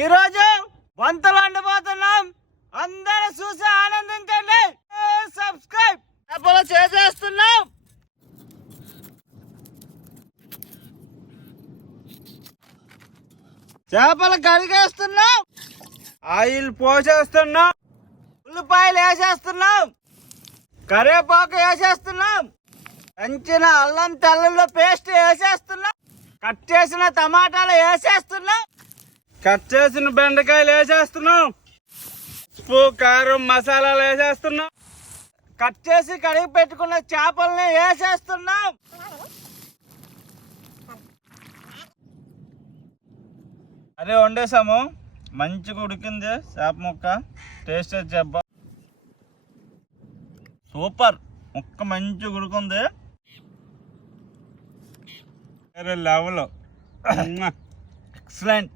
ఈరోజు వంటలు వండబోతున్నాం. అందరూ చూసి ఆనందించండి. సబ్స్క్రైబ్ చేసేస్తున్నాం. చేపలు కడిగేస్తున్నాం. ఆయిల్ పోసేస్తున్నాం. ఉల్లిపాయలు వేసేస్తున్నాం. కరివేపాకు వేసేస్తున్నాం. పెంచిన అల్లం తెల్లుల్లి పేస్ట్ వేసేస్తున్నాం. కట్ చేసిన టమాటాలు వేసేస్తున్నాం. కట్ చేసిన బెండకాయలు వేసేస్తున్నాం. ఉప్పు కారం మసాలాలు వేసేస్తున్నాం. కట్ చేసి కడిగి పెట్టుకున్న చేపల్ని వేసేస్తున్నాం. అదే వండేసాము. మంచిగా ఉడికింది చేప ముక్క. టేస్ట్ చెప్ప సూపర్. ముక్క మంచిగా ఉడికింది. వేరే లెవెల్. ఎక్సలెంట్.